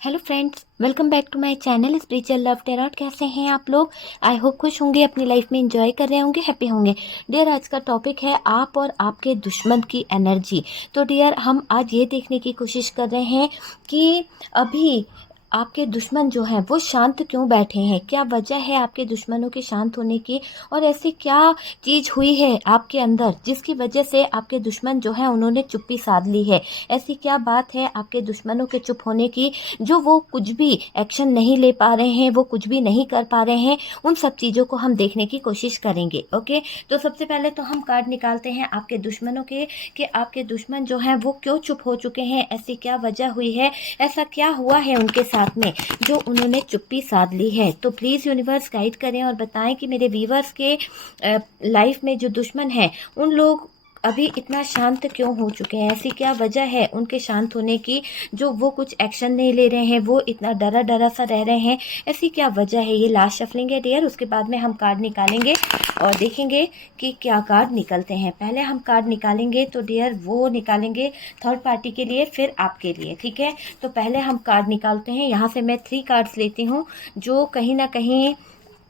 Hello friends, welcome back to my channel spiritual love tarot. कैसे हैं आप लोग? आई होप खुश होंगे, अपनी लाइफ में एंजॉय कर रहे होंगे, हैप्पी होंगे। डियर, आज का टॉपिक है आप और आपके दुश्मन की एनर्जी। तो डियर, हम आज ये देखने की कोशिश कर रहे हैं कि अभी आपके दुश्मन जो हैं वो शांत क्यों बैठे हैं, क्या वजह है आपके दुश्मनों के शांत होने की, और ऐसी क्या चीज़ हुई है आपके अंदर जिसकी वजह से आपके दुश्मन जो हैं उन्होंने चुप्पी साध ली है। ऐसी क्या बात है आपके दुश्मनों के चुप होने की जो वो कुछ भी एक्शन नहीं ले पा रहे हैं, वो कुछ भी नहीं कर पा रहे हैं। उन सब चीज़ों को हम देखने की कोशिश करेंगे। ओके, तो सबसे पहले तो हम कार्ड निकालते हैं आपके दुश्मनों के, कि आपके दुश्मन जो हैं वो क्यों चुप हो चुके हैं, ऐसी क्या वजह हुई है, ऐसा क्या हुआ है उनके साथ में जो उन्होंने चुप्पी साध ली है। तो प्लीज़ यूनिवर्स गाइड करें और बताएं कि मेरे व्यूवर्स के लाइफ में जो दुश्मन हैं उन लोग अभी इतना शांत क्यों हो चुके हैं, ऐसी क्या वजह है उनके शांत होने की, जो वो कुछ एक्शन नहीं ले रहे हैं, वो इतना डरा डरा सा रह रहे हैं, ऐसी क्या वजह है। ये लास्ट शफलिंग है डियर, उसके बाद में हम कार्ड निकालेंगे और देखेंगे कि क्या कार्ड निकलते हैं। पहले हम कार्ड निकालेंगे तो डियर वो निकालेंगे थर्ड पार्टी के लिए, फिर आपके लिए, ठीक है। तो पहले हम कार्ड निकालते हैं। यहाँ से मैं 3 कार्ड्स लेती हूँ जो कहीं ना कहीं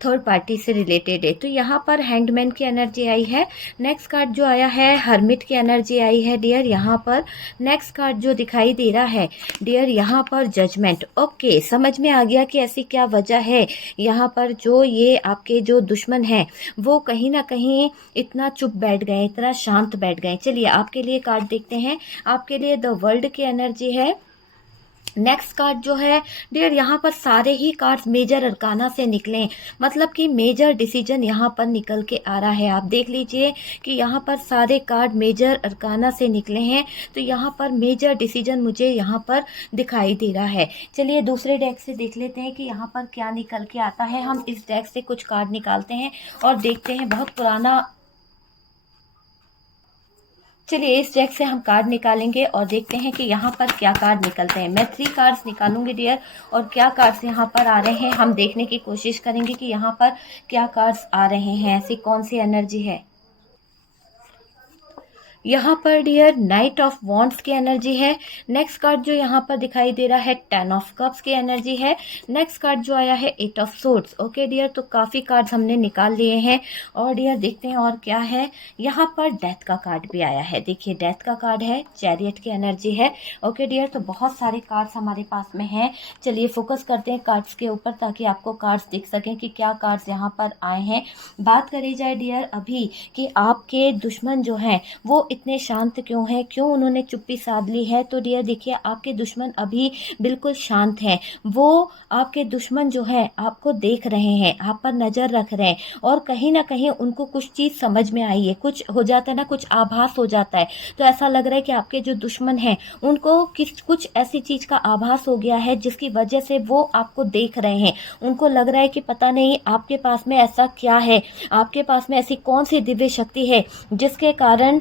थर्ड पार्टी से रिलेटेड है। तो यहाँ पर हैंगमैन की एनर्जी आई है। नेक्स्ट कार्ड जो आया है हर्मिट की एनर्जी आई है डियर। यहाँ पर नेक्स्ट कार्ड जो दिखाई दे रहा है डियर, यहाँ पर जजमेंट। ओके, समझ में आ गया कि ऐसी क्या वजह है यहाँ पर जो ये आपके जो दुश्मन हैं वो कहीं ना कहीं इतना चुप बैठ गए, इतना शांत बैठ गए। चलिए आपके लिए कार्ड देखते हैं। आपके लिए द वर्ल्ड की एनर्जी है। नेक्स्ट कार्ड जो है डियर, यहाँ पर सारे ही कार्ड्स मेजर अरकाना से निकले, मतलब कि मेजर डिसीजन यहाँ पर निकल के आ रहा है। आप देख लीजिए कि यहाँ पर सारे कार्ड मेजर अरकाना से निकले हैं। तो यहाँ पर मेजर डिसीजन मुझे यहाँ पर दिखाई दे रहा है। चलिए दूसरे डेक से देख लेते हैं कि यहाँ पर क्या निकल के आता है। हम इस डेक से कुछ कार्ड निकालते हैं और देखते हैं। बहुत पुराना, चलिए इस डेक से हम कार्ड निकालेंगे और देखते हैं कि यहाँ पर क्या कार्ड निकलते हैं। मैं 3 कार्ड्स निकालूंगी डियर, और क्या कार्ड्स यहाँ पर आ रहे हैं हम देखने की कोशिश करेंगे कि यहाँ पर क्या कार्ड्स आ रहे हैं, ऐसी कौन सी एनर्जी है। यहाँ पर डियर नाइट ऑफ वॉन्ड्स की एनर्जी है। नेक्स्ट कार्ड जो यहाँ पर दिखाई दे रहा है 10 ऑफ कप्स की एनर्जी है। नेक्स्ट कार्ड जो आया है 8 ऑफ सोर्ड्स। ओके डियर, तो काफ़ी कार्ड्स हमने निकाल लिए हैं और डियर देखते हैं और क्या है। यहाँ पर डेथ का कार्ड भी आया है। देखिए डेथ का कार्ड है, चैरियट की एनर्जी है। ओके डियर, तो बहुत सारे कार्ड्स हमारे पास में हैं। चलिए फोकस करते हैं कार्ड्स के ऊपर ताकि आपको कार्ड्स दिख सकें कि क्या कार्ड्स यहाँ पर आए हैं। बात करी जाए डियर अभी कि आपके दुश्मन जो हैं वो इतने शांत क्यों हैं, क्यों उन्होंने चुप्पी साध ली है। तो डियर देखिए आपके दुश्मन अभी बिल्कुल शांत हैं। वो आपके दुश्मन जो है आपको देख रहे हैं, आप पर नज़र रख रहे हैं, और कहीं ना कहीं उनको कुछ चीज़ समझ में आई है। कुछ हो जाता है ना, कुछ आभास हो जाता है। तो ऐसा लग रहा है कि आपके जो दुश्मन हैं उनको कुछ ऐसी चीज़ का आभास हो गया है जिसकी वजह से वो आपको देख रहे हैं। उनको लग रहा है कि पता नहीं आपके पास में ऐसा क्या है, आपके पास में ऐसी कौन सी दिव्य शक्ति है जिसके कारण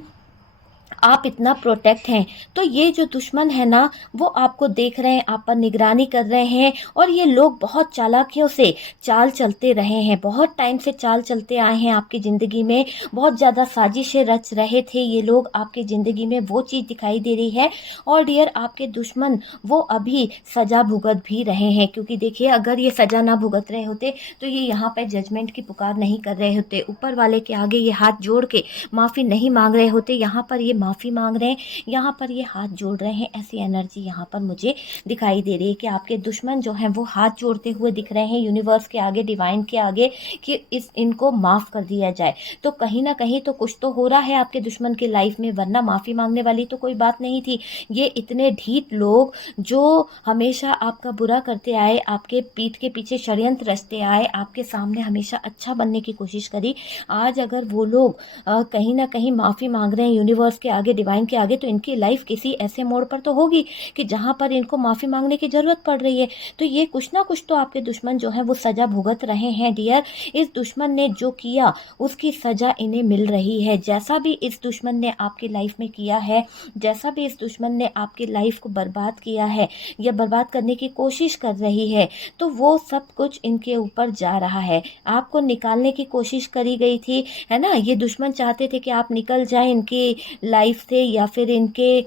आप इतना प्रोटेक्ट हैं। तो ये जो दुश्मन है ना वो आपको देख रहे हैं, आप पर निगरानी कर रहे हैं, और ये लोग बहुत चालाकियों से चाल चलते रहे हैं, बहुत टाइम से चाल चलते आए हैं आपकी ज़िंदगी में। बहुत ज़्यादा साजिशें रच रहे थे ये लोग आपकी ज़िंदगी में, वो चीज़ दिखाई दे रही है। और डियर आपके दुश्मन वो अभी सज़ा भुगत भी रहे हैं, क्योंकि देखिए अगर ये सज़ा ना भुगत रहे होते तो ये यहाँ पर जजमेंट की पुकार नहीं कर रहे होते, ऊपर वाले के आगे ये हाथ जोड़ के माफ़ी नहीं मांग रहे होते। यहाँ पर ये माफ़ी मांग रहे हैं, यहाँ पर ये हाथ जोड़ रहे हैं। ऐसी एनर्जी यहाँ पर मुझे दिखाई दे रही है कि आपके दुश्मन जो हैं वो हाथ जोड़ते हुए दिख रहे हैं यूनिवर्स के आगे, डिवाइन के आगे, कि इनको माफ़ कर दिया जाए। तो कहीं ना कहीं तो कुछ तो हो रहा है आपके दुश्मन के लाइफ में, वरना माफ़ी मांगने वाली तो कोई बात नहीं थी। ये इतने ढीठ लोग जो हमेशा आपका बुरा करते आए, आपके पीठ के पीछे षड्यंत्र रचते आए, आपके सामने हमेशा अच्छा बनने की कोशिश करी, आज अगर वो लोग कहीं ना कहीं माफ़ी मांग रहे हैं यूनिवर्स के आगे, डिवाइन के आगे, तो इनकी लाइफ किसी ऐसे मोड़ पर तो होगी कि जहाँ पर इनको माफ़ी मांगने की ज़रूरत पड़ रही है। तो ये कुछ ना कुछ तो आपके दुश्मन जो है वो सज़ा भुगत रहे हैं डियर। इस दुश्मन ने जो किया उसकी सज़ा इन्हें मिल रही है। जैसा भी इस दुश्मन ने आपकी लाइफ में किया है, जैसा भी इस दुश्मन ने आपकी लाइफ को बर्बाद किया है या बर्बाद करने की कोशिश कर रही है, तो वो सब कुछ इनके ऊपर जा रहा है। आपको निकालने की कोशिश करी गई थी, है ना। ये दुश्मन चाहते थे कि आप निकल जाएं इनकी लाइफ से, या फिर इनके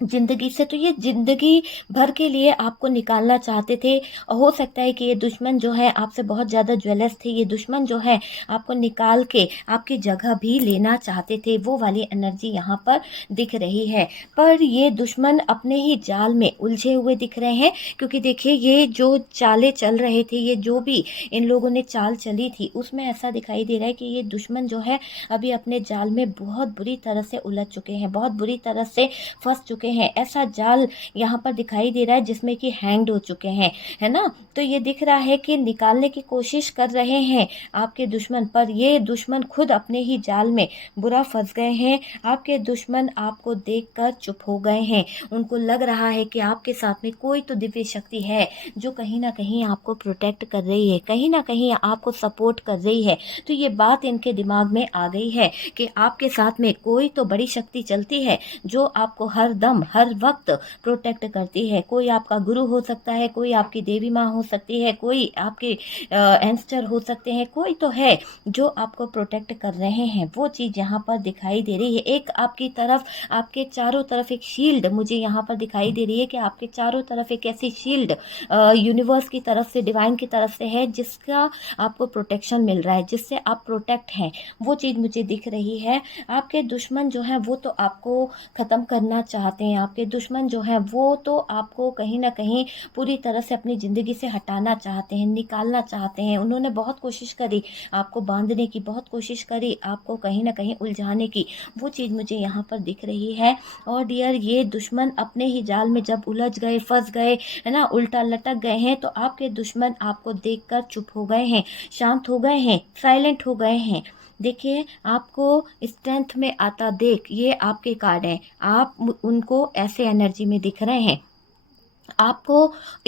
ज़िंदगी से, तो ये ज़िंदगी भर के लिए आपको निकालना चाहते थे। हो सकता है कि ये दुश्मन जो है आपसे बहुत ज़्यादा जेलस थे, ये दुश्मन जो है आपको निकाल के आपकी जगह भी लेना चाहते थे, वो वाली एनर्जी यहाँ पर दिख रही है। पर ये दुश्मन अपने ही जाल में उलझे हुए दिख रहे हैं, क्योंकि देखिए ये जो चालें चल रहे थे, ये जो भी इन लोगों ने चाल चली थी, उसमें ऐसा दिखाई दे रहा है कि ये दुश्मन जो है अभी अपने जाल में बहुत बुरी तरह से उलझ चुके हैं, बहुत बुरी तरह से फँस चुके हैं। ऐसा जाल यहाँ पर दिखाई दे रहा है जिसमें कि हैंग्ड हो चुके हैं, है ना? तो ये दिख रहा है कि निकालने की कोशिश कर रहे हैं आपके दुश्मन, पर ये दुश्मन खुद अपने ही जाल में बुरा फँस गए हैं। आपके दुश्मन आपको देखकर चुप हो गए हैं। उनको लग रहा है कि आपके साथ में कोई तो दिव्य शक्ति है जो कहीं न कहीं आपको प्रोटेक्ट कर रही है, कहीं न कहीं आपको सपोर्ट कर रही है। तो ये बात इनके दिमाग में आ गई है कि आपके साथ में कोई तो बड़ी शक्ति चलती है जो आपको हर दम, हर वक्त प्रोटेक्ट करती है। कोई आपका गुरु हो सकता है, कोई आपकी देवी माँ हो सकती है, कोई आपके एंस्टर हो सकते हैं, कोई तो है जो आपको प्रोटेक्ट कर रहे हैं। वो चीज़ यहाँ पर दिखाई दे रही है। एक आपकी तरफ, आपके चारों तरफ एक शील्ड मुझे यहाँ पर दिखाई दे रही है कि आपके चारों तरफ एक ऐसी शील्ड यूनिवर्स की तरफ से, डिवाइन की तरफ से है जिसका आपको प्रोटेक्शन मिल रहा है, जिससे आप प्रोटेक्ट हैं। वो चीज़ मुझे दिख रही है। आपके दुश्मन जो है वो तो आपको ख़त्म करना चाहते हैं, आपके दुश्मन जो है वो तो आपको कहीं न कहीं पूरी तरह से अपनी ज़िंदगी से हटाना चाहते हैं, निकालना चाहते हैं। उन्होंने बहुत कोशिश करी आपको बांधने की, बहुत कोशिश करी आपको कहीं न कहीं उलझाने की, वो चीज़ मुझे यहाँ पर दिख रही है। और डियर, ये दुश्मन अपने ही जाल में जब उलझ गए, फँस गए, है ना, उल्टा लटक गए हैं, तो आपके दुश्मन आपको देखकर चुप हो गए हैं, शांत हो गए हैं, साइलेंट हो गए हैं। देखिए, आपको स्ट्रेंथ में आता देख, ये आपके कार्ड हैं। आप उनको ऐसे एनर्जी में दिख रहे हैं। आपको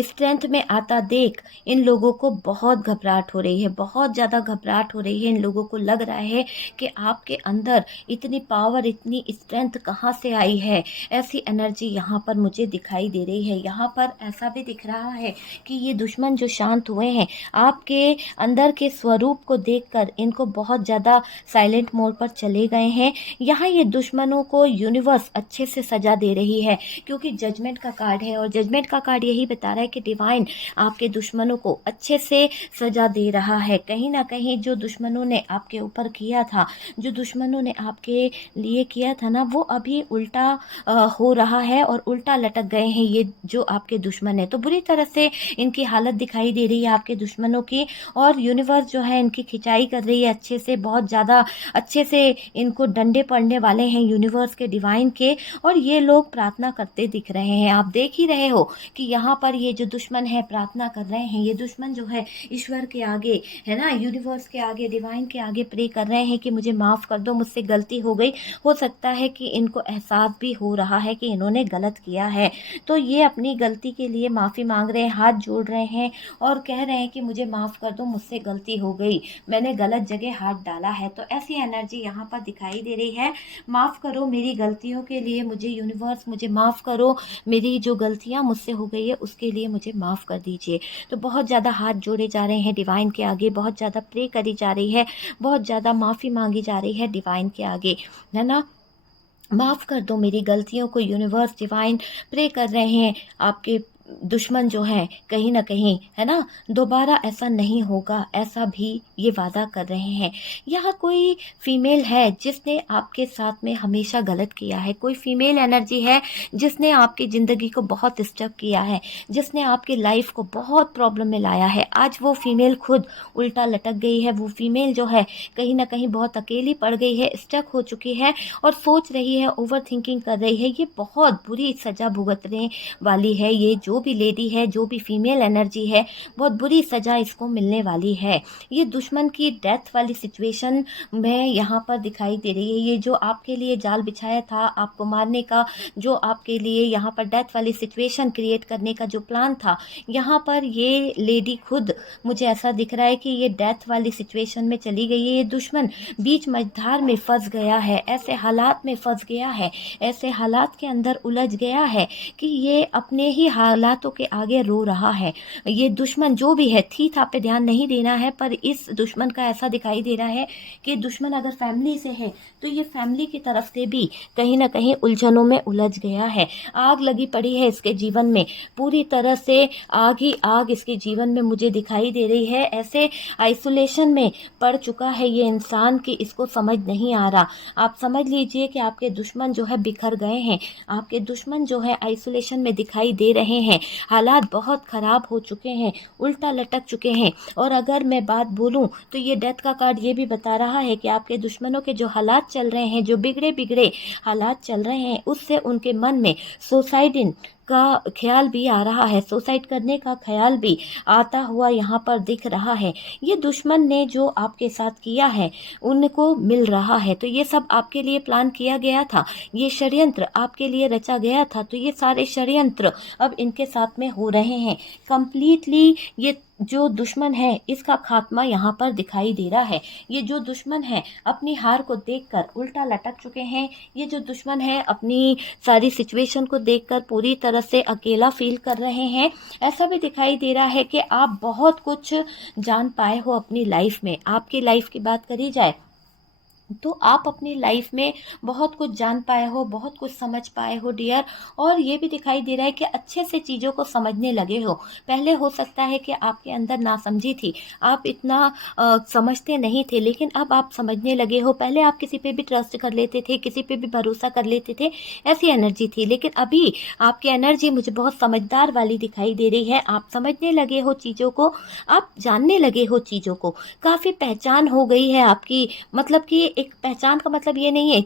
स्ट्रेंथ में आता देख इन लोगों को बहुत घबराहट हो रही है, बहुत ज़्यादा घबराहट हो रही है। इन लोगों को लग रहा है कि आपके अंदर इतनी पावर, इतनी स्ट्रेंथ कहाँ से आई है। ऐसी एनर्जी यहाँ पर मुझे दिखाई दे रही है। यहाँ पर ऐसा भी दिख रहा है कि ये दुश्मन जो शांत हुए हैं, आपके अंदर के स्वरूप को देखकर इनको बहुत ज़्यादा साइलेंट मोड पर चले गए हैं। यहाँ ये दुश्मनों को यूनिवर्स अच्छे से सजा दे रही है, क्योंकि जजमेंट का कार्ड है और जजमेंट का कार्ड यही बता रहा है कि डिवाइन आपके दुश्मनों को अच्छे से सजा दे रहा है। कहीं ना कहीं जो दुश्मनों ने आपके ऊपर किया था, जो दुश्मनों ने आपके लिए किया था ना, वो अभी उल्टा हो रहा है और उल्टा लटक गए हैं ये जो आपके दुश्मन है। तो बुरी तरह से इनकी हालत दिखाई दे रही है आपके दुश्मनों की, और यूनिवर्स जो है इनकी खिंचाई कर रही है अच्छे से, बहुत ज़्यादा अच्छे से इनको डंडे पड़ने वाले हैं यूनिवर्स के, डिवाइन के। और ये लोग प्रार्थना करते दिख रहे हैं। आप देख ही रहे हो कि यहाँ पर ये जो दुश्मन है प्रार्थना कर रहे हैं। ये दुश्मन जो है ईश्वर के आगे, है ना, यूनिवर्स के आगे, डिवाइन के आगे प्रे कर रहे हैं कि मुझे माफ़ कर दो, मुझसे गलती हो गई। हो सकता है कि इनको एहसास भी हो रहा है कि इन्होंने गलत किया है, तो ये अपनी गलती के लिए माफ़ी मांग रहे हैं, हाथ जोड़ रहे हैं और कह रहे हैं कि मुझे माफ़ कर दो, मुझसे गलती हो गई, मैंने गलत जगह हाथ डाला है। तो ऐसी एनर्जी यहाँ पर दिखाई दे रही है। माफ़ करो मेरी गलतियों के लिए, मुझे यूनिवर्स, मुझे माफ़ करो, मेरी जो गलतियाँ मुझसे हो गई है उसके लिए मुझे माफ़ कर दीजिए। तो बहुत ज़्यादा हाथ जोड़े जा रहे हैं डिवाइन के आगे, बहुत ज़्यादा प्रे करी जा रही है, बहुत ज़्यादा माफ़ी मांगी जा रही है डिवाइन के आगे, है ना। माफ़ कर दो मेरी गलतियों को यूनिवर्स, डिवाइन प्रे कर रहे हैं आपके दुश्मन जो हैं कहीं न कहीं, है ना, दोबारा ऐसा नहीं होगा, ऐसा भी ये वादा कर रहे हैं। यहाँ कोई फीमेल है जिसने आपके साथ में हमेशा गलत किया है, कोई फीमेल एनर्जी है जिसने आपकी ज़िंदगी को बहुत डिस्टर्ब किया है, जिसने आपकी लाइफ को बहुत प्रॉब्लम में लाया है। आज वो फीमेल खुद उल्टा लटक गई है। वो फीमेल जो है कहीं न कहीं बहुत अकेली पड़ गई है, स्टक हो चुकी है और सोच रही है, ओवर थिंकिंग कर रही है। ये बहुत बुरी सज़ा भुगतने वाली है। ये जो भी लेडी है, जो भी फीमेल एनर्जी है, बहुत बुरी सज़ा इसको मिलने वाली है। ये दुश्मन की डेथ वाली सिचुएशन में यहाँ पर दिखाई दे रही है। ये जो आपके लिए जाल बिछाया था आपको मारने का, जो आपके लिए यहाँ पर डेथ वाली सिचुएशन क्रिएट करने का जो प्लान था, यहाँ पर ये लेडी खुद, मुझे ऐसा दिख रहा है कि ये डेथ वाली सिचुएशन में चली गई है। ये दुश्मन बीच मझधार में फंस गया है, ऐसे हालात में फंस गया है, ऐसे हालात के अंदर उलझ गया है कि ये अपने ही हालातों के आगे रो रहा है। ये दुश्मन जो भी है, थी था पे ध्यान नहीं देना है, पर इस दुश्मन का ऐसा दिखाई दे रहा है कि दुश्मन अगर फैमिली से है तो ये फैमिली की तरफ से भी कहीं ना कहीं उलझनों में उलझ गया है। आग लगी पड़ी है इसके जीवन में, पूरी तरह से आग ही आग इसके जीवन में मुझे दिखाई दे रही है। ऐसे आइसोलेशन में पड़ चुका है ये इंसान कि इसको समझ नहीं आ रहा। आप समझ लीजिए कि आपके दुश्मन जो है बिखर गए हैं, आपके दुश्मन जो है आइसोलेशन में दिखाई दे रहे हैं, हालात बहुत ख़राब हो चुके हैं, उल्टा लटक चुके हैं। और अगर मैं बात बोलूं तो ये डेथ का कार्ड ये भी बता रहा है कि आपके दुश्मनों के जो हालात चल रहे हैं, जो बिगड़े बिगड़े हालात चल रहे हैं, उससे उनके मन में सुसाइड का ख्याल भी आ रहा है, सुसाइड करने का ख्याल भी आता हुआ यहाँ पर दिख रहा है। ये दुश्मन ने जो आपके साथ किया है उनको मिल रहा है, तो ये सब आपके लिए प्लान किया गया था, ये षड्यंत्र आपके लिए रचा गया था। तो ये सारे षड्यंत्र अब इनके साथ में हो रहे हैं कंप्लीटली। ये जो दुश्मन है इसका खात्मा यहाँ पर दिखाई दे रहा है। ये जो दुश्मन है अपनी हार को देखकर उल्टा लटक चुके हैं। ये जो दुश्मन है अपनी सारी सिचुएशन को देखकर पूरी तरह से अकेला फील कर रहे हैं। ऐसा भी दिखाई दे रहा है कि आप बहुत कुछ जान पाए हो अपनी लाइफ में। आपकी लाइफ की बात करी जाए तो आप अपनी लाइफ में बहुत कुछ जान पाए हो, बहुत कुछ समझ पाए हो डियर। और ये भी दिखाई दे रहा है कि अच्छे से चीज़ों को समझने लगे हो। पहले हो सकता है कि आपके अंदर नासमझी थी, आप इतना समझते नहीं थे, लेकिन अब आप समझने लगे हो। पहले आप किसी पे भी ट्रस्ट कर लेते थे, किसी पे भी भरोसा कर लेते थे, ऐसी एनर्जी थी। लेकिन अभी आपकी एनर्जी मुझे बहुत समझदार वाली दिखाई दे रही है। आप समझने लगे हो चीज़ों को, आप जानने लगे हो चीज़ों को, काफ़ी पहचान हो गई है आपकी। मतलब कि एक पहचान का मतलब ये नहीं है,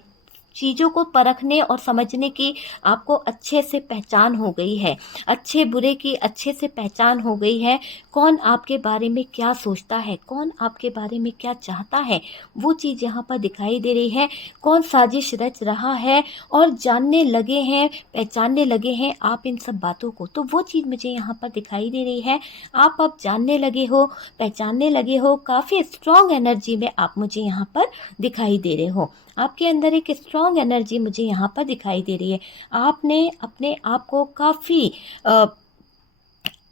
चीज़ों को परखने और समझने की आपको अच्छे से पहचान हो गई है, अच्छे बुरे की अच्छे से पहचान हो गई है। कौन आपके बारे में क्या सोचता है, कौन आपके बारे में क्या चाहता है, वो चीज़ यहाँ पर दिखाई दे रही है। कौन साजिश रच रहा है और जानने लगे हैं, पहचानने लगे हैं आप इन सब बातों को, तो वो चीज़ मुझे यहाँ पर दिखाई दे रही है। आप अब जानने लगे हो, पहचानने लगे हो, काफ़ी स्ट्रॉन्ग एनर्जी में आप मुझे यहाँ पर दिखाई दे रहे हो। आपके अंदर एक स्ट्रॉन्ग एनर्जी मुझे यहाँ पर दिखाई दे रही है। आपने अपने आप को काफ़ी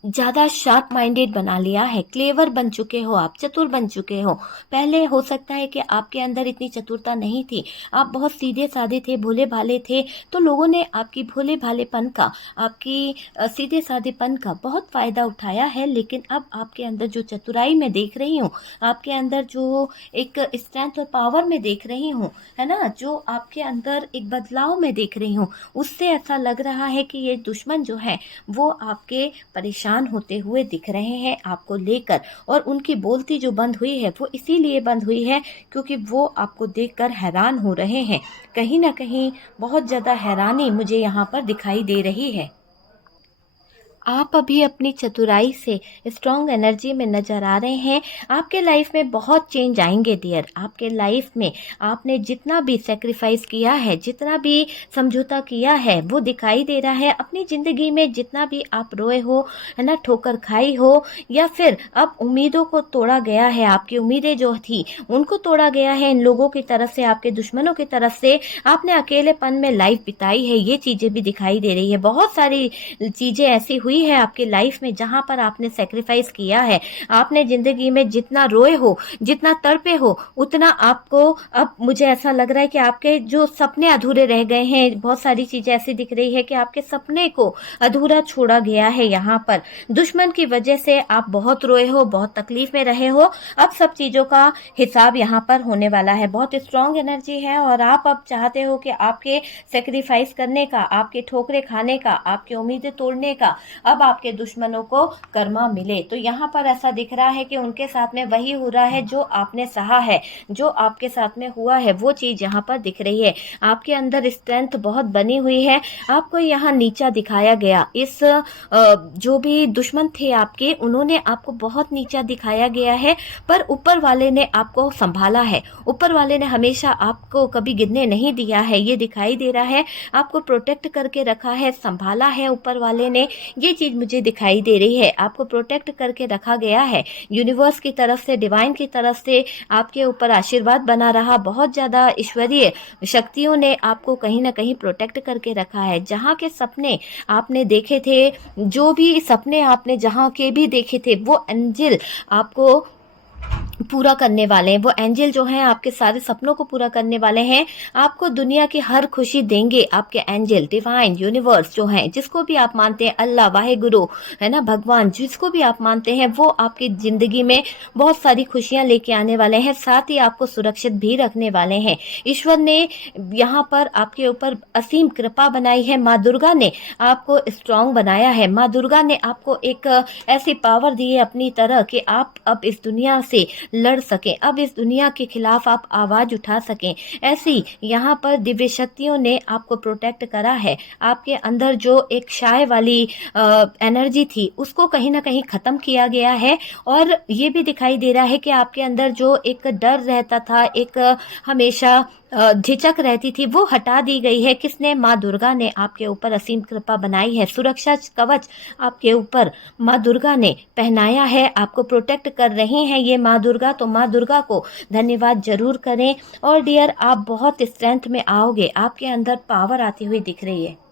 ज़्यादा शार्प माइंडेड बना लिया है, क्लेवर बन चुके हो आप, चतुर बन चुके हो। पहले हो सकता है कि आपके अंदर इतनी चतुरता नहीं थी, आप बहुत सीधे साधे थे, भोले भाले थे, तो लोगों ने आपकी भोले भालेपन का, आपकी सीधे साधेपन का बहुत फ़ायदा उठाया है। लेकिन अब आपके अंदर जो चतुराई मैं देख रही हूँ, आपके अंदर जो एक स्ट्रेंथ और पावर में देख रही हूँ, है ना, जो आपके अंदर एक बदलाव में देख रही हूँ, उससे ऐसा लग रहा है कि ये दुश्मन जो है वो आपके परेशान होते हुए दिख रहे हैं आपको लेकर। और उनकी बोलती जो बंद हुई है वो इसीलिए बंद हुई है क्योंकि वो आपको देखकर हैरान हो रहे हैं। कहीं ना कहीं बहुत ज़्यादा हैरानी मुझे यहाँ पर दिखाई दे रही है। आप अभी अपनी चतुराई से स्ट्रॉन्ग एनर्जी में नज़र आ रहे हैं। आपके लाइफ में बहुत चेंज आएंगे डियर। आपके लाइफ में आपने जितना भी सेक्रीफाइस किया है, जितना भी समझौता किया है, वो दिखाई दे रहा है। अपनी ज़िंदगी में जितना भी आप रोए हो, है ना, ठोकर खाई हो, या फिर अब उम्मीदों को तोड़ा गया है, आपकी उम्मीदें जो थी उनको तोड़ा गया है इन लोगों की तरफ से, आपके दुश्मनों की तरफ से। आपने अकेलेपन में लाइफ बिताई है, ये चीज़ें भी दिखाई दे रही है। बहुत सारी चीज़ें ऐसी हुई है आपकी लाइफ में जहां पर आपने सेक्रीफाइस किया है। आपने जिंदगी में जितना रोए हो, जितना तड़पे हो, उतना आपको अब मुझे ऐसा लग रहा है कि आपके जो सपने अधूरे रह गए हैं। बहुत सारी चीजें ऐसी दिख रही है कि आपके सपने को अधूरा छोड़ा गया है। यहाँ पर दुश्मन की वजह से आप बहुत रोए हो, बहुत तकलीफ में रहे हो। अब सब चीजों का हिसाब यहाँ पर होने वाला है। बहुत स्ट्रॉन्ग एनर्जी है और आप अब चाहते हो कि आपके सेक्रीफाइस करने का, आपके ठोकरे खाने का, आपकी उम्मीदें तोड़ने का अब आपके दुश्मनों को कर्मा मिले। तो यहाँ पर ऐसा दिख रहा है कि उनके साथ में वही हो रहा है जो आपने सहा है, जो आपके साथ में हुआ है, वो चीज यहाँ पर दिख रही है। आपके अंदर स्ट्रेंथ बहुत बनी हुई है। आपको यहाँ नीचा दिखाया गया, इस जो भी दुश्मन थे आपके, उन्होंने आपको बहुत नीचा दिखाया गया है, पर ऊपर वाले ने आपको संभाला है। ऊपर वाले ने हमेशा आपको कभी गिरने नहीं दिया है, ये दिखाई दे रहा है। आपको प्रोटेक्ट करके रखा है, संभाला है ऊपर वाले ने। ये चीज़ मुझे दिखाई दे रही है, आपको प्रोटेक्ट करके रखा गया है। यूनिवर्स की तरफ से, डिवाइन की तरफ से आपके ऊपर आशीर्वाद बना रहा। बहुत ज़्यादा ईश्वरीय शक्तियों ने आपको कहीं न कहीं प्रोटेक्ट करके रखा है। जहाँ के सपने आपने देखे थे, जो भी सपने आपने जहाँ के भी देखे थे, वो एंजल आपको पूरा करने वाले हैं। वो एंजल जो हैं आपके सारे सपनों को पूरा करने वाले हैं। आपको दुनिया की हर खुशी देंगे आपके एंजल, डिवाइन, यूनिवर्स जो हैं, जिसको भी आप मानते हैं, अल्लाह, वाहेगुरु, है ना, भगवान, जिसको भी आप मानते हैं, वो आपकी ज़िंदगी में बहुत सारी खुशियां लेके आने वाले हैं। साथ ही आपको सुरक्षित भी रखने वाले हैं। ईश्वर ने यहाँ पर आपके ऊपर असीम कृपा बनाई है। माँ दुर्गा ने आपको स्ट्रांग बनाया है। माँ दुर्गा ने आपको एक ऐसी पावर दी है अपनी तरह कि आप अब इस दुनिया से लड़ सकें, अब इस दुनिया के खिलाफ आप आवाज उठा सकें। ऐसी यहाँ पर दिव्य शक्तियों ने आपको प्रोटेक्ट करा है। आपके अंदर जो एक शाय वाली एनर्जी थी, उसको कहीं ना कहीं खत्म किया गया है। और ये भी दिखाई दे रहा है कि आपके अंदर जो एक डर रहता था, एक हमेशा झिझक रहती थी, वो हटा दी गई है। किसने? माँ दुर्गा ने आपके ऊपर असीम कृपा बनाई है। सुरक्षा कवच आपके ऊपर माँ दुर्गा ने पहनाया है, आपको प्रोटेक्ट कर रही हैं ये माँ दुर्गा। तो माँ दुर्गा को धन्यवाद जरूर करें। और डियर, आप बहुत स्ट्रेंथ में आओगे, आपके अंदर पावर आती हुई दिख रही है।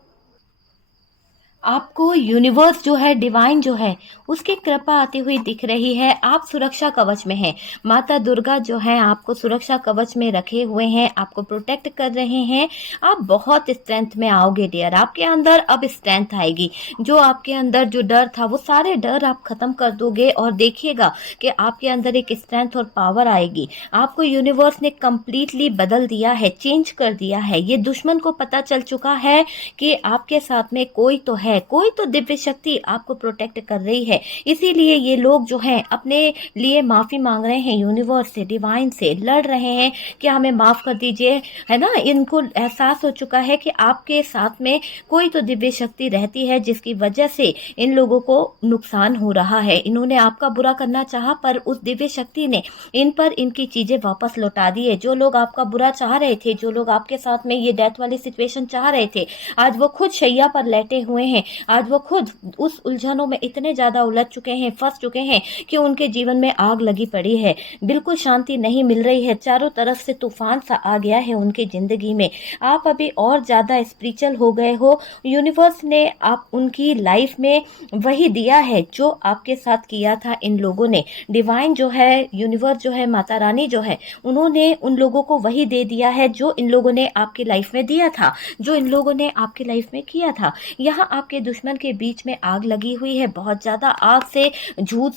आपको यूनिवर्स जो है, डिवाइन जो है, उसकी कृपा आती हुई दिख रही है। आप सुरक्षा कवच में हैं। माता दुर्गा जो है आपको सुरक्षा कवच में रखे हुए हैं, आपको प्रोटेक्ट कर रहे हैं। आप बहुत स्ट्रेंथ में आओगे डियर। आपके अंदर अब स्ट्रेंथ आएगी। जो आपके अंदर जो डर था, वो सारे डर आप खत्म कर दोगे और देखिएगा कि आपके अंदर एक स्ट्रेंथ और पावर आएगी। आपको यूनिवर्स ने कंप्लीटली बदल दिया है, चेंज कर दिया है। ये दुश्मन को पता चल चुका है कि आपके साथ में कोई तो है, कोई तो दिव्य शक्ति आपको प्रोटेक्ट कर रही है। इसीलिए ये लोग जो हैं अपने लिए माफी मांग रहे हैं, यूनिवर्स से, डिवाइन से लड़ रहे हैं कि हमें माफ कर दीजिए, है ना। इनको एहसास हो चुका है कि आपके साथ में कोई तो दिव्य शक्ति रहती है, जिसकी वजह से इन लोगों को नुकसान हो रहा है। इन्होंने आपका बुरा करना चाहा, पर उस दिव्य शक्ति ने इन पर इनकी चीजें वापस लौटा दी है। जो लोग आपका बुरा चाह रहे थे, जो लोग आपके साथ में ये डेथ वाली सिचुएशन चाह रहे थे, आज वो खुद शैया पर लेटे हुए हैं। आज वो खुद उस उलझनों में इतने ज्यादा उलझ चुके हैं, फंस चुके हैं कि उनके जीवन में आग लगी पड़ी है। बिल्कुल शांति नहीं मिल रही है। चारों तरफ से तूफान सा आ गया है उनकी जिंदगी में। आप अभी और ज्यादा स्पिरिचुअल हो गए हो। यूनिवर्स ने आप उनकी लाइफ में वही दिया है जो आपके साथ किया था इन लोगों ने। डिवाइन जो है, यूनिवर्स जो है, माता रानी जो है, उन्होंने उन लोगों को वही दे दिया है जो इन लोगों ने आपकी लाइफ में दिया था, जो इन लोगों ने आपकी लाइफ में किया था। यहाँ आपके दुश्मन के बीच में आग लगी हुई है। बहुत ज्यादा आग से जूझ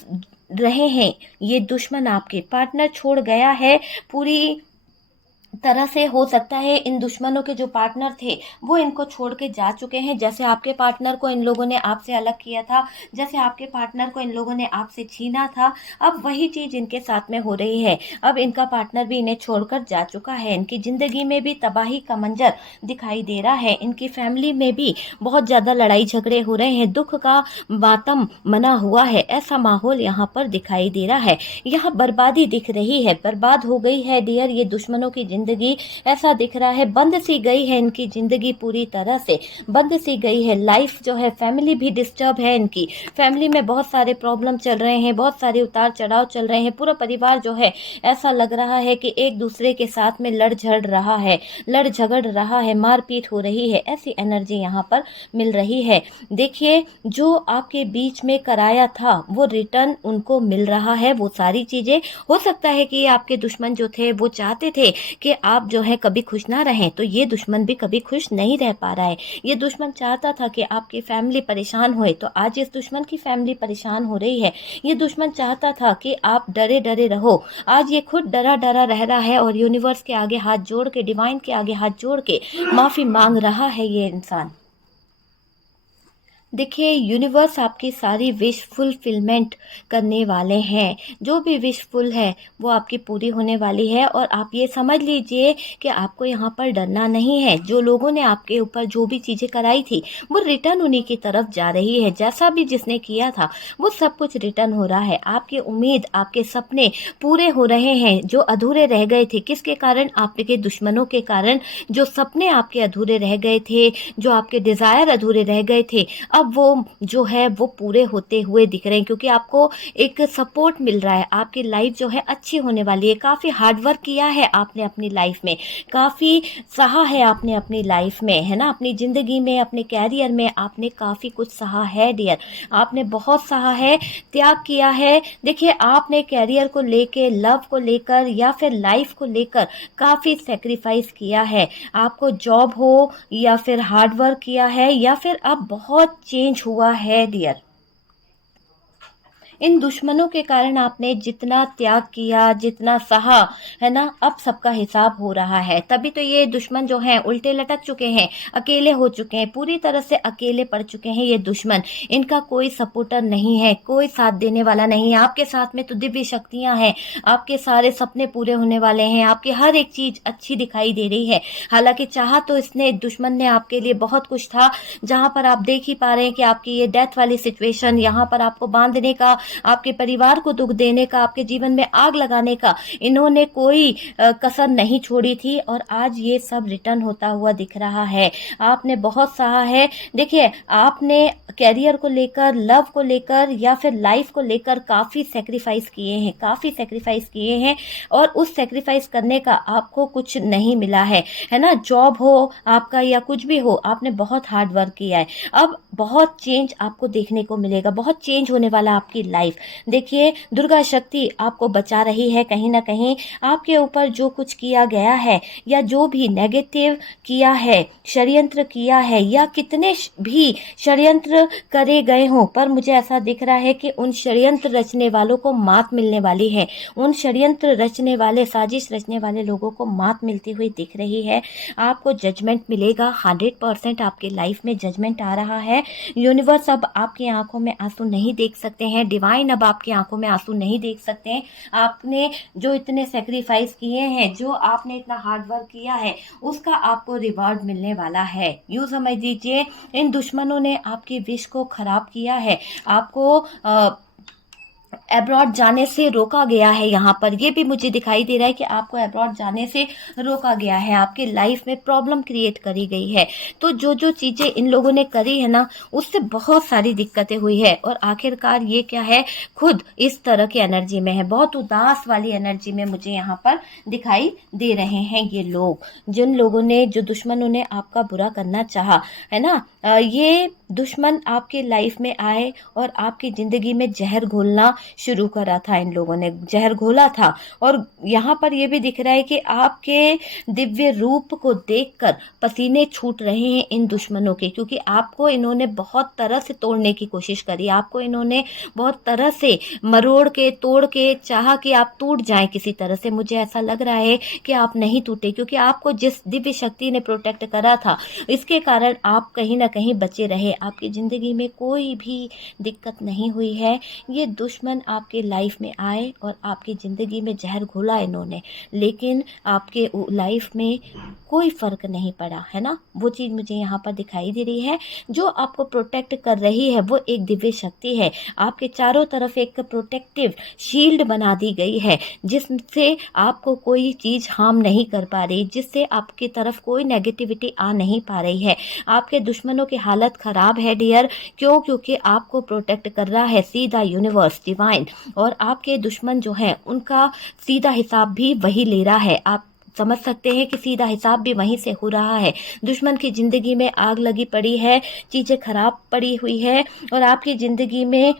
रहे हैं ये दुश्मन। आपके पार्टनर छोड़ गया है पूरी तरह से। हो सकता है इन दुश्मनों के जो पार्टनर थे वो इनको छोड़ के जा चुके हैं। जैसे आपके पार्टनर को इन लोगों ने आपसे अलग किया था, जैसे आपके पार्टनर को इन लोगों ने आपसे छीना था, अब वही चीज इनके साथ में हो रही है। अब इनका पार्टनर भी इन्हें छोड़कर जा चुका है। इनकी जिंदगी में भी तबाही का मंजर दिखाई दे रहा है। इनकी फैमिली में भी बहुत ज्यादा लड़ाई झगड़े हो रहे हैं। दुख का मातम मना हुआ है, ऐसा माहौल यहाँ पर दिखाई दे रहा है। यहाँ बर्बादी दिख रही है, बर्बाद हो गई है डियर ये दुश्मनों की जिंदगी। ऐसा दिख रहा है बंद सी गई है इनकी जिंदगी, पूरी तरह से बंद सी गई है। लाइफ जो है, फैमिली भी डिस्टर्ब है इनकी। फैमिली में बहुत सारे प्रॉब्लम चल रहे हैं, बहुत सारे उतार चढ़ाव चल रहे हैं। पूरा परिवार जो है ऐसा लग रहा है कि एक दूसरे के साथ में लड़ झगड़ रहा है, लड़ झगड़ रहा है, मारपीट हो रही है। ऐसी एनर्जी यहाँ पर मिल रही है। देखिए, जो आपके बीच में कराया था वो रिटर्न उनको मिल रहा है। वो सारी चीजें, हो सकता है कि आपके दुश्मन जो थे वो चाहते थे कि आप जो है कभी खुश ना रहें, तो ये दुश्मन भी कभी खुश नहीं रह पा रहा है। ये दुश्मन चाहता था कि आपकी फैमिली परेशान होए, तो आज इस दुश्मन की फैमिली परेशान हो रही है। ये दुश्मन चाहता था कि आप डरे डरे रहो, आज ये खुद डरा डरा रह रहा है और यूनिवर्स के आगे हाथ जोड़ के, डिवाइन के आगे हाथ जोड़ के माफी मांग रहा है ये इंसान। देखिए, यूनिवर्स आपकी सारी विश फुलफिलमेंट करने वाले हैं। जो भी विश फुल है वो आपकी पूरी होने वाली है। और आप ये समझ लीजिए कि आपको यहाँ पर डरना नहीं है। जो लोगों ने आपके ऊपर जो भी चीज़ें कराई थी वो रिटर्न उन्हीं की तरफ जा रही है। जैसा भी जिसने किया था वो सब कुछ रिटर्न हो रहा है। आपकी उम्मीद, आपके सपने पूरे हो रहे हैं जो अधूरे रह गए थे। किसके कारण? आपके दुश्मनों के कारण। जो सपने आपके अधूरे रह गए थे, जो आपके डिज़ायर अधूरे रह गए थे, अब अब वो जो है वो पूरे होते हुए दिख रहे हैं, क्योंकि आपको एक सपोर्ट मिल रहा है, आपकी लाइफ जो है अच्छी होने वाली है। काफ़ी हार्ड वर्क किया है आपने अपनी लाइफ में, काफ़ी सहा है आपने अपनी लाइफ में, है ना, अपनी ज़िंदगी में, अपने कैरियर में आपने काफ़ी कुछ सहा है डियर, आपने बहुत सहा है, त्याग किया है। देखिए, आपने कैरियर को लेके, लव को लेकर या फिर लाइफ को लेकर काफ़ी सेक्रीफाइस किया है। आपको जॉब हो या फिर हार्ड वर्क किया है या फिर अब बहुत चेंज हुआ है डियर। इन दुश्मनों के कारण आपने जितना त्याग किया, जितना सहा, है ना, अब सबका हिसाब हो रहा है। तभी तो ये दुश्मन जो हैं उल्टे लटक चुके हैं, अकेले हो चुके हैं, पूरी तरह से अकेले पड़ चुके हैं ये दुश्मन। इनका कोई सपोर्टर नहीं है, कोई साथ देने वाला नहीं है। आपके साथ में तो दिव्य शक्तियां हैं, आपके सारे सपने पूरे होने वाले हैं, आपकी हर एक चीज अच्छी दिखाई दे रही है। हालांकि चाहा तो इसने, दुश्मन ने आपके लिए बहुत कुछ था, जहां पर आप देख ही पा रहे हैं कि आपकी ये डेथ वाली सिचुएशन, यहाँ पर आपको बांधने का, आपके परिवार को दुख देने का, आपके जीवन में आग लगाने का इन्होंने कोई कसर नहीं छोड़ी थी, और आज ये सब रिटर्न होता हुआ दिख रहा है। आपने बहुत सहा है। देखिए, आपने कैरियर को लेकर, लव को लेकर या फिर लाइफ को लेकर काफ़ी सेक्रीफाइस किए हैं, काफ़ी सेक्रीफाइस किए हैं, और उस सेक्रीफाइस करने का आपको कुछ नहीं मिला है ना। जॉब हो आपका या कुछ भी हो, आपने बहुत हार्ड वर्क किया है। अब बहुत चेंज आपको देखने को मिलेगा, बहुत चेंज होने वाला आपकी लाइफ। देखिए, दुर्गा शक्ति आपको बचा रही है। कहीं ना कहीं आपके ऊपर जो कुछ किया गया है, या जो भी नेगेटिव किया है, षड्यंत्र किया है, या कितने भी षड्यंत्र करे गए हों, पर मुझे ऐसा दिख रहा है कि उन षड्यंत्र रचने वालों को मात मिलने वाली है। उन षड्यंत्र रचने वाले, साजिश रचने वाले लोगों को मात मिलती हुई दिख रही है। आपको जजमेंट मिलेगा, 100% आपकी लाइफ में जजमेंट आ रहा है। यूनिवर्स अब आपकी आंखों में आंसू नहीं देख सकते हैं, डिवाइन अब आपकी आंखों में आंसू नहीं देख सकते हैं। आपने जो इतने सेक्रीफाइस किए हैं, जो आपने इतना हार्ड वर्क किया है, उसका आपको रिवॉर्ड मिलने वाला है। यूं समझ लीजिए, इन दुश्मनों ने आपकी विश को खराब किया है, आपको अब्रॉड जाने से रोका गया है। यहाँ पर ये भी मुझे दिखाई दे रहा है कि आपको अब्रॉड जाने से रोका गया है, आपकी लाइफ में प्रॉब्लम क्रिएट करी गई है। तो जो जो चीज़ें इन लोगों ने करी है ना, उससे बहुत सारी दिक्कतें हुई है, और आखिरकार ये क्या है, खुद इस तरह की एनर्जी में है, बहुत उदास वाली एनर्जी में मुझे यहाँ पर दिखाई दे रहे हैं ये लोग। जिन लोगों ने, जो दुश्मनों ने आपका बुरा करना चाहा, है ना, ये दुश्मन आपके लाइफ में आए और आपकी ज़िंदगी में जहर घोलना शुरू करा था। इन लोगों ने जहर घोला था, और यहाँ पर ये भी दिख रहा है कि आपके दिव्य रूप को देखकर पसीने छूट रहे हैं इन दुश्मनों के, क्योंकि आपको इन्होंने बहुत तरह से तोड़ने की कोशिश करी, आपको इन्होंने बहुत तरह से मरोड़ के, तोड़ के चाहा कि आप टूट जाएं किसी तरह से। मुझे ऐसा लग रहा है कि आप नहीं टूटे, क्योंकि आपको जिस दिव्य शक्ति ने प्रोटेक्ट करा था, इसके कारण आप कहीं ना कहीं बचे रहे, आपकी ज़िंदगी में कोई भी दिक्कत नहीं हुई है। ये दुश्मन आपके लाइफ में आए और आपकी ज़िंदगी में जहर घोला इन्होंने, लेकिन आपके लाइफ में कोई फ़र्क नहीं पड़ा, है ना। वो चीज़ मुझे यहाँ पर दिखाई दे रही है। जो आपको प्रोटेक्ट कर रही है वो एक दिव्य शक्ति है, आपके चारों तरफ एक प्रोटेक्टिव शील्ड बना दी गई है, जिससे आपको कोई चीज़ हार्म नहीं कर पा रही, जिससे आपकी तरफ कोई नेगेटिविटी आ नहीं पा रही है। आपके दुश्मनों की हालत ख़राब है डियर, क्यों? क्योंकि आपको प्रोटेक्ट कर रहा है सीधा यूनिवर्स, डिवाइन, और आपके दुश्मन जो हैं उनका सीधा हिसाब भी वही ले रहा है। आप समझ सकते हैं कि सीधा हिसाब भी वहीं से हो रहा है। दुश्मन की ज़िंदगी में आग लगी पड़ी है, चीज़ें खराब पड़ी हुई है, और आपकी ज़िंदगी में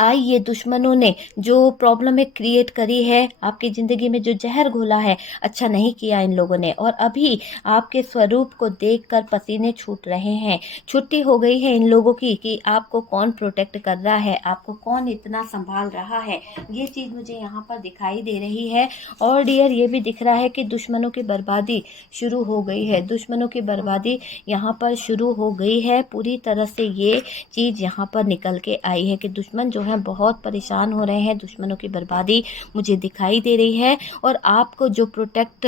आई ये दुश्मनों ने जो प्रॉब्लम क्रिएट करी है, आपकी ज़िंदगी में जो जहर घोला है, अच्छा नहीं किया इन लोगों ने। और अभी आपके स्वरूप को देखकर पसीने छूट रहे हैं। छुट्टी हो गई है इन लोगों की कि आपको कौन प्रोटेक्ट कर रहा है, आपको कौन इतना संभाल रहा है। ये चीज़ मुझे यहाँ पर दिखाई दे रही है। और डियर, ये भी दिख रहा है कि दुश्मनों की बर्बादी शुरू हो गई है, दुश्मनों की बर्बादी यहाँ पर शुरू हो गई है। पूरी तरह से ये चीज़ यहाँ पर निकल के आई है कि दुश्मन जो हैं बहुत परेशान हो रहे हैं, दुश्मनों की बर्बादी मुझे दिखाई दे रही है। और आपको जो प्रोटेक्ट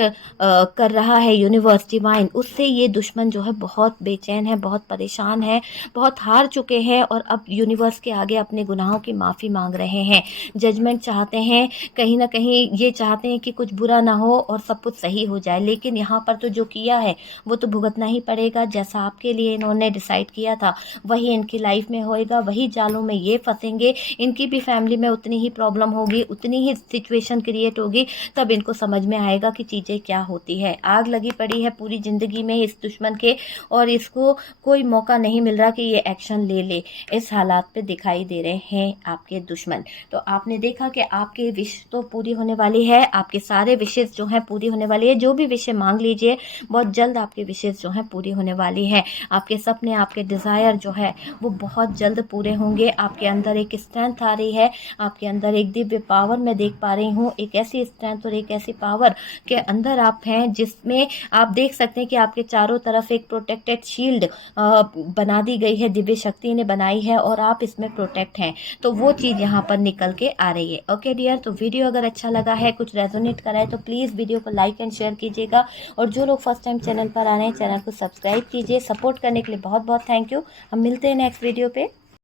कर रहा है यूनिवर्स डिवाइन, उससे ये दुश्मन जो है बहुत बेचैन है, बहुत परेशान है, बहुत हार चुके हैं और अब यूनिवर्स के आगे अपने गुनाहों की माफ़ी मांग रहे हैं। जजमेंट चाहते हैं, कहीं ना कहीं ये चाहते हैं कि कुछ बुरा ना हो और सब कुछ सही हो जाए, लेकिन यहाँ पर तो जो किया है वो तो भुगतना ही पड़ेगा। जैसा आपके लिए इन्होंने डिसाइड किया था वही इनकी लाइफ में होएगा, वही जालों में ये फंसेंगे। इनकी भी फैमिली में उतनी ही प्रॉब्लम होगी, उतनी ही सिचुएशन क्रिएट होगी, तब इनको समझ में आएगा कि चीज़ें क्या होती है। आग लगी पड़ी है पूरी ज़िंदगी में इस दुश्मन के, और इसको कोई मौका नहीं मिल रहा कि ये एक्शन ले ले। इस हालात पे दिखाई दे रहे हैं आपके दुश्मन। तो आपने देखा कि आपके विश तो पूरी होने वाली है, आपके सारे विशेष जो हैं पूरी होने वाली है। जो भी विषय मांग लीजिए, बहुत जल्द आपके विशेष जो हैं पूरी होने वाली है। आपके सपने, आपके डिज़ायर जो है वो बहुत जल्द पूरे होंगे। आपके अंदर एक स्ट्रेंथ आ रही है, आपके अंदर एक दिव्य पावर मैं देख पा रही हूँ, एक ऐसी स्ट्रेंथ और एक ऐसी पावर के अंदर आप हैं जिसमें आप देख सकते हैं कि आपके चारों तरफ एक प्रोटेक्टेड शील्ड बना दी गई है, दिव्य शक्ति ने बनाई है और आप इसमें प्रोटेक्ट हैं। तो वो चीज़ यहाँ पर निकल के आ रही है। ओके डियर, तो वीडियो अगर अच्छा लगा है, कुछ रेजोनेट करा है, तो प्लीज़ वीडियो को लाइक एंड शेयर कीजिएगा। और जो लोग फर्स्ट टाइम चैनल पर आ रहे हैं, चैनल को सब्सक्राइब कीजिए। सपोर्ट करने के लिए बहुत बहुत थैंक यू। हम मिलते हैं नेक्स्ट वीडियो पे।